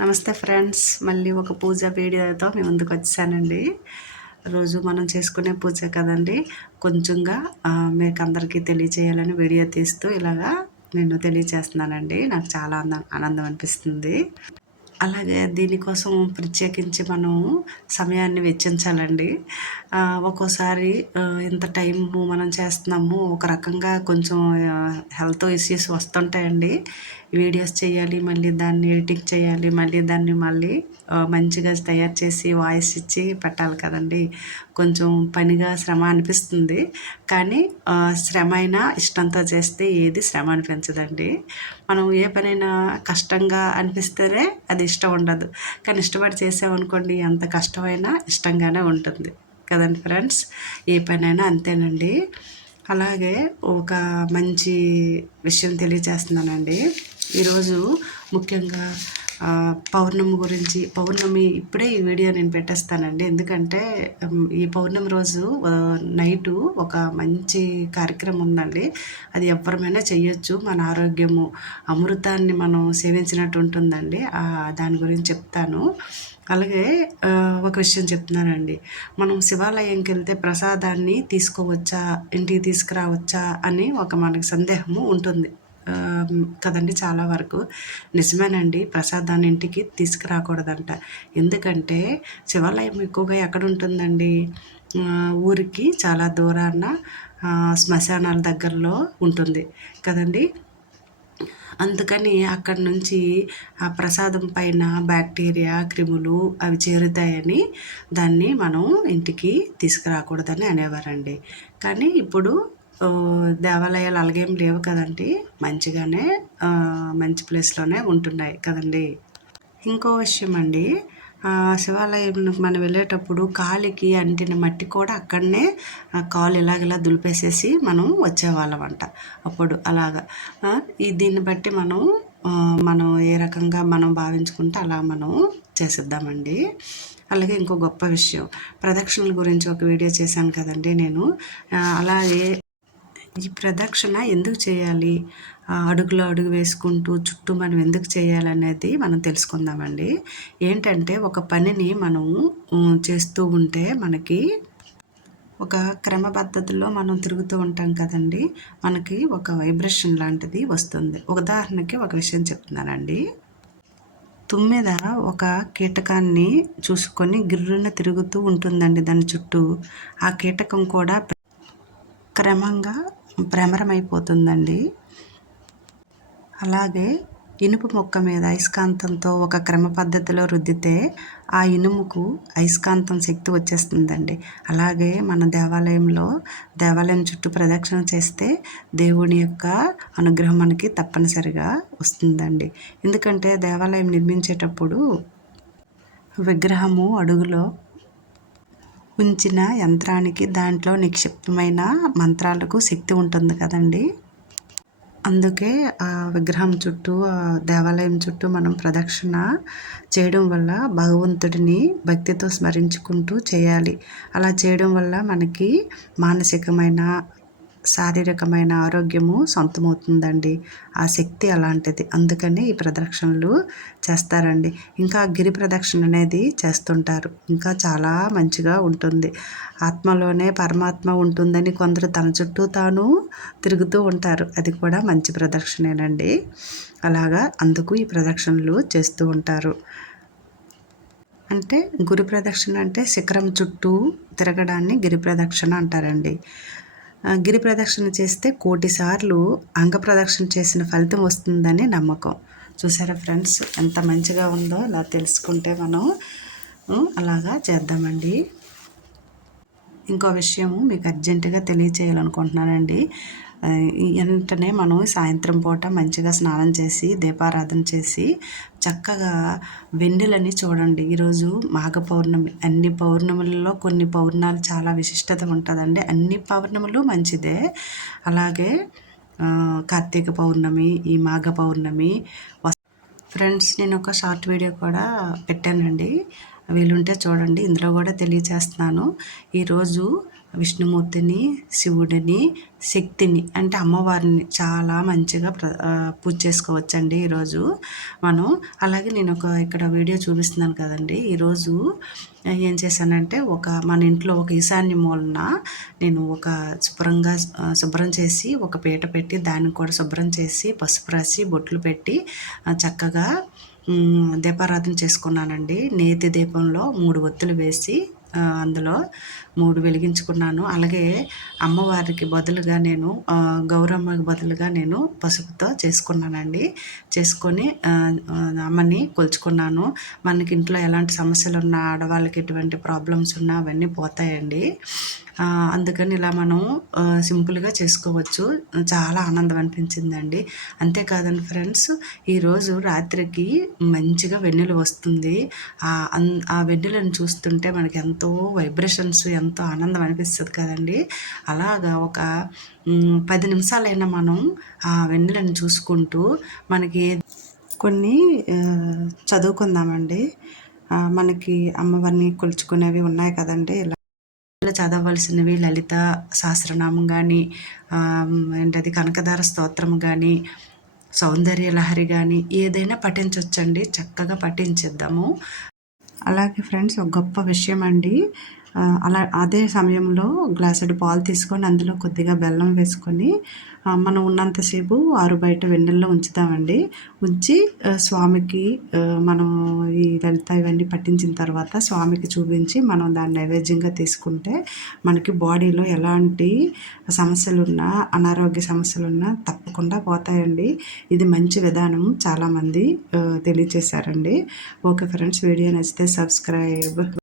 నమస్తే ఫ్రెండ్స్. మళ్ళీ ఒక పూజ వీడియోతో మీ ముందుకు వచ్చానండి. రోజు మనం చేసుకునే పూజ కదండి. కొంచెంగా మీకు అందరికీ తెలియచేయాలని వీడియో తీస్తూ ఇలాగా నేను తెలియచేస్తున్నానండి. నాకు చాలా ఆనందం అనిపిస్తుంది. అలాగే దీనికోసం ప్రత్యేకించి మనం సమయాన్ని వెచ్చించాలండి. ఒక్కోసారి ఇంత టైం మనం చేస్తున్నాము ఒక రకంగా కొంచెం హెల్త్ ఇష్యూస్ వస్తుంటాయండి. వీడియోస్ చేయాలి మళ్ళీ దాన్ని ఎడిటింగ్ చేయాలి మళ్ళీ దాన్ని మళ్ళీ మంచిగా తయారు చేసి వాయిస్ ఇచ్చి పెట్టాలి కదండి. కొంచెం పనిగా శ్రమ అనిపిస్తుంది. కానీ శ్రమ అయినా ఇష్టంతో చేస్తే ఏది శ్రమ అనిపించదండి. మనం ఏ పనైనా కష్టంగా అనిపిస్తేనే అది ఇష్టం ఉండదు. కానీ ఇష్టపడి చేసామనుకోండి ఎంత కష్టమైనా ఇష్టంగానే ఉంటుంది. కదండి ఫ్రెండ్స్? ఏ పనైనా అంతేనండి. అలాగే ఒక మంచి విషయం తెలియజేస్తున్నానండి. ఈరోజు ముఖ్యంగా పౌర్ణమి గురించి పౌర్ణమి ఇప్పుడే ఈ వీడియో నేను పెట్టేస్తానండి. ఎందుకంటే ఈ పౌర్ణమి రోజు నైటు ఒక మంచి కార్యక్రమం ఉందండి. అది ఎవరమైనా చేయొచ్చు మన ఆరోగ్యము అమృతాన్ని మనం సేవించినట్టు ఉంటుందండి. దాని గురించి చెప్తాను. అలాగే ఒక విషయం చెప్తున్నానండి. మనం శివాలయంకి వెళ్తే ప్రసాదాన్ని తీసుకోవచ్చా? ఇంటికి తీసుకురావచ్చా? అని ఒక మనకి సందేహము ఉంటుంది. కదండి చాలా వరకు. నిజమేనండి ప్రసాదాన్ని ఇంటికి తీసుకురాకూడదంట. ఎందుకంటే శివాలయం ఎక్కువగా ఎక్కడ ఉంటుందండి ఊరికి చాలా దూరాన శ్మశానాల దగ్గరలో ఉంటుంది. కదండి? అందుకని అక్కడి నుంచి ఆ ప్రసాదం పైన బ్యాక్టీరియా క్రిములు అవి చేరుతాయని దాన్ని మనం ఇంటికి తీసుకురాకూడదని అనేవారండి. కానీ ఇప్పుడు దేవాలయాలు అలాగేం లేవు కదండి. మంచిగానే మంచి ప్లేస్లోనే ఉంటున్నాయి కదండి. ఇంకో విషయం అండి శివాలయం మనం వెళ్ళేటప్పుడు కాలికి అంటిన మట్టి కూడా అక్కడనే కాలు ఇలాగ దులిపేసేసి మనం వచ్చేవాళ్ళం అంట అప్పుడు అలాగా ఈ దీన్ని బట్టి మనం మనం ఏ రకంగా మనం భావించుకుంటే అలా మనం చేసిద్దామండి. అలాగే ఇంకో గొప్ప విషయం ప్రదక్షిణల గురించి ఒక వీడియో చేశాను కదండి నేను. అలా ఏ ఈ ప్రదక్షిణ ఎందుకు చేయాలి? ఆ, అడుగులో అడుగు వేసుకుంటూ చుట్టూ మనం ఎందుకు చేయాలనేది మనం తెలుసుకుందామండి. ఏంటంటే ఒక పనిని మనం చేస్తూ ఉంటే మనకి ఒక క్రమ పద్ధతిలో మనం తిరుగుతూ ఉంటాం కదండి. మనకి ఒక వైబ్రేషన్ లాంటిది వస్తుంది. ఉదాహరణకి ఒక విషయం చెప్తున్నానండి. తుమ్మెద ఒక కీటకాన్ని చూసుకొని గిర్రున తిరుగుతూ ఉంటుందండి దాని చుట్టూ. ఆ కీటకం కూడా క్రమంగా భ్రమరమైపోతుందండి. అలాగే ఇనుప మొక్క మీద అయస్కాంతంతో ఒక క్రమ పద్ధతిలో రుద్దితే ఆ ఇనుముకు అయస్కాంతం శక్తి వచ్చేస్తుందండి. అలాగే మన దేవాలయంలో దేవాలయం చుట్టూ ప్రదక్షిణ చేస్తే దేవుని యొక్క అనుగ్రహం మనకి తప్పనిసరిగా వస్తుందండి. ఎందుకంటే దేవాలయం నిర్మించేటప్పుడు విగ్రహము అడుగులో ఉంచిన యంత్రానికి దాంట్లో నిక్షిప్తమైన మంత్రాలకు శక్తి ఉంటుంది కదండి. అందుకే ఆ విగ్రహం చుట్టూ ఆ దేవాలయం చుట్టూ మనం ప్రదక్షిణ చేయడం వల్ల భగవంతుడిని భక్తితో స్మరించుకుంటూ చేయాలి. అలా చేయడం వల్ల మనకి మానసికమైన శారీరకమైన ఆరోగ్యము సొంతమవుతుందండి. ఆ శక్తి అలాంటిది. అందుకని ఈ ప్రదక్షిణలు చేస్తారండి. ఇంకా గిరి ప్రదక్షిణ అనేది చేస్తుంటారు. ఇంకా చాలా మంచిగా ఉంటుంది. ఆత్మలోనే పరమాత్మ ఉంటుందని కొందరు తన చుట్టూ తాను తిరుగుతూ ఉంటారు. అది కూడా మంచి ప్రదక్షిణేనండి. అలాగా అందుకు ఈ ప్రదక్షిణలు చేస్తూ ఉంటారు. అంటే గురి ప్రదక్షిణ అంటే శిఖరం చుట్టూ తిరగడాన్ని గిరి ప్రదక్షిణ అంటారండి. గిరి ప్రదక్షిణ చేస్తే కోటి సార్లు అంగ ప్రదక్షిణ చేసిన ఫలితం వస్తుందని నమ్మకం. చూసారా ఫ్రెండ్స్? ఎంత మంచిగా ఉందో అలా తెలుసుకుంటే మనం అలాగా చేద్దామండి. ఇంకో విషయం మీకు అర్జెంటుగా తెలియచేయాలనుకుంటున్నానండి. వెంటనే మనం సాయంత్రం పూట మంచిగా స్నానం చేసి దీపారాధన చేసి చక్కగా వెన్నెలని చూడండి. ఈరోజు మాఘ పౌర్ణమి అన్ని పౌర్ణములలో కొన్ని పౌర్ణాలు చాలా విశిష్టత ఉంటుందండి. అన్ని పౌర్ణములు మంచిదే. అలాగే కార్తీక పౌర్ణమి ఈ మాఘ పౌర్ణమి ఫ్రెండ్స్ నేను ఒక షార్ట్ వీడియో కూడా పెట్టానండి. వీలుంటే చూడండి. ఇందులో కూడా తెలియచేస్తున్నాను ఈరోజు విష్ణుమూర్తిని శివుడిని శక్తిని అంటే అమ్మవారిని చాలా మంచిగా ప్ర పూజ చేసుకోవచ్చండి ఈరోజు మనం. అలాగే నేను ఒక ఇక్కడ వీడియో చూపిస్తున్నాను కదండి. ఈరోజు ఏం చేశానంటే ఒక మన ఇంట్లో ఒక ఈశాన్య మూలన నేను ఒక శుభ్రంగా శుభ్రం చేసి ఒక పీట పెట్టి దాన్ని కూడా శుభ్రం చేసి పసుపు రాసి బొట్లు పెట్టి చక్కగా దీపారాధన చేసుకున్నానండి. నేతి దీపంలో మూడు ఒత్తులు వేసి అందులో మూడు వెలిగించుకున్నాను. అలాగే అమ్మవారికి బదులుగా నేను గౌరమ్మకి బదులుగా నేను పసుపుతో చేసుకున్నానండి. చేసుకొని అమ్మని కొలుచుకున్నాను. మనకి ఇంట్లో ఎలాంటి సమస్యలు ఉన్నా ఆడవాళ్ళకి ఎటువంటి ప్రాబ్లమ్స్ ఉన్నా అవన్నీ పోతాయండి. అందుకని ఇలా మనం సింపుల్గా చేసుకోవచ్చు. చాలా ఆనందం అనిపించిందండి. అంతేకాదండి ఫ్రెండ్స్ ఈరోజు రాత్రికి మంచిగా వెన్నెల వస్తుంది. ఆ వెన్నెలను చూస్తుంటే మనకి ఎంతో వైబ్రేషన్స్ ఎంతో ఆనందం అనిపిస్తుంది కదండి. అలాగా ఒక పది నిమిషాలైనా మనం ఆ వెన్నెలను చూసుకుంటూ మనకి కొన్ని చదువుకుందామండి. మనకి అమ్మవారిని కొలుచుకునేవి ఉన్నాయి కదండి. ఇలా చదవలసినవి లలిత సహస్రనామం కానీ ఏంటది కనకధార స్తోత్రం కానీ సౌందర్య లహరి కానీ ఏదైనా పఠించవచ్చండి చక్కగా పఠించేద్దాము. అలాగే ఫ్రెండ్స్ ఒక గొప్ప విషయం అండి అలా అదే సమయంలో గ్లాసుడు పాలు తీసుకొని అందులో కొద్దిగా బెల్లం వేసుకొని మనం ఉన్నంతసేపు ఆరు బయట వెన్నెల్లో ఉంచుతామండి. ఉంచి స్వామికి మనం ఈ లలిత ఇవన్నీ పట్టించిన తర్వాత స్వామికి చూపించి మనం దాన్ని నైవేద్యంగా తీసుకుంటే మనకి బాడీలో ఎలాంటి సమస్యలున్నా అనారోగ్య సమస్యలున్నా తప్పకుండా పోతాయండి. ఇది మంచి విధానం చాలామంది తెలియచేశారండి. ఓకే ఫ్రెండ్స్ వీడియో నచ్చితే సబ్స్క్రైబ్.